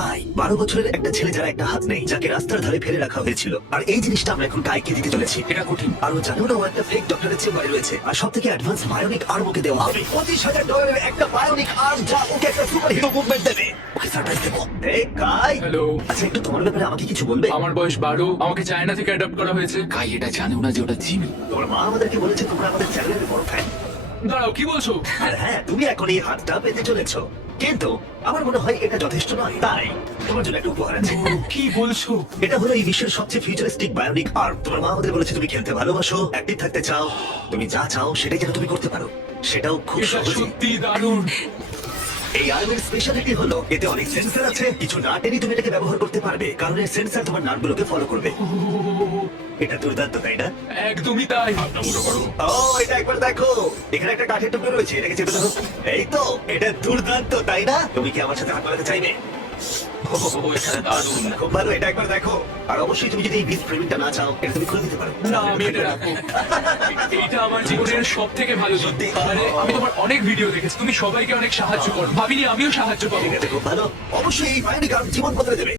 কাই 12 বছরের একটা ছেলে যারা একটা হাত নেই, যাকে রাস্তার ধারে ফেলে রাখা হয়েছিল। আর এই জিনিসটা আমরা এখন কাইকে দিতে চলেছি। এটা কঠিন। আর ও জানেও না ও একটা ফেক ডক্টরের চেম্বারে রয়েছে। আর সব থেকে অ্যাডভান্স বায়োনিক আর্ম ওকে দেওয়া হবে। $25,000 একটা বায়োনিক আর্ম, যা ওকে একটা সুপার হিরো মুভমেন্ট দেবে। ওকে সারপ্রাইজ দেবো। এই কাই, হ্যালো। আচ্ছা একটু তোমার ব্যাপারে আমাকে কিছু বলবে? আমার বয়স 12, আমাকে চায়না থেকে অ্যাডাপ্ট করা হয়েছে। কাই এটা জানেও না যে ওটা জিমি। তোমার মা আমাদেরকে বলেছে তোমরা আমাদের চ্যানেলের বড় ফ্যান। দাঁড়াও, কি বলছো? আর হ্যাঁ, তুমি এখন এই হাতটা পেতে চলেছো, কিন্তু আমার মনে হয় এটা যথেষ্ট নয়। তাই তোমার জন্য একটা উপহার আছে। কি বলছো? এটা হলো এই বিশ্বের সবচেয়ে ফিউচারিস্টিক বায়োনিক আর্ম। তোমার মা আমাদের বলেছে তুমি খেলতে ভালোবাসো, অ্যাক্টিভ থাকতে চাও, তুমি যা চাও সেটাই যেন তুমি করতে পারো, সেটাও খুব এটা সহজে। সত্যি দারুণ। এই আর্মের স্পেশালিটি হলো এতে অনেক সেন্সর আছে। কিছু না টেনে তুমি এটাকে ব্যবহার করতে পারবে, কারণ এর সেন্সর তোমার নার্ভগুলোকে ফলো করবে। এটা দুর্দান্ত, তাই না? একদমই তাই। ও, এটা একবার দেখো, এখানে একটা কাঠের টুকরো রয়েছে, এটাকে চেপে ধরো। এই তো, এটা দুর্দান্ত, তাই না? তুমি কি আমার সাথে হাত মেলাতে চাইবে? এটা দারুণ। খুব ভালো, এটা একবার দেখো। আর অবশ্যই তুমি যদি এই বিচ ফ্রেমিংটা না চাও, এটা তুমি খুলে দিতে পারো। না, আমি এটা রাখবো। এটা আমার জীবনের সব থেকে ভালো সত্যি। আরে আমি তোমার অনেক ভিডিও দেখেছি, তুমি সবাইকে অনেক সাহায্য করো। ভাবিনি আমিও সাহায্য পাবো। ঠিক আছে, খুব ভালো। অবশ্যই এই বায়োনিক আর্ম জীবন বদলে দেবে।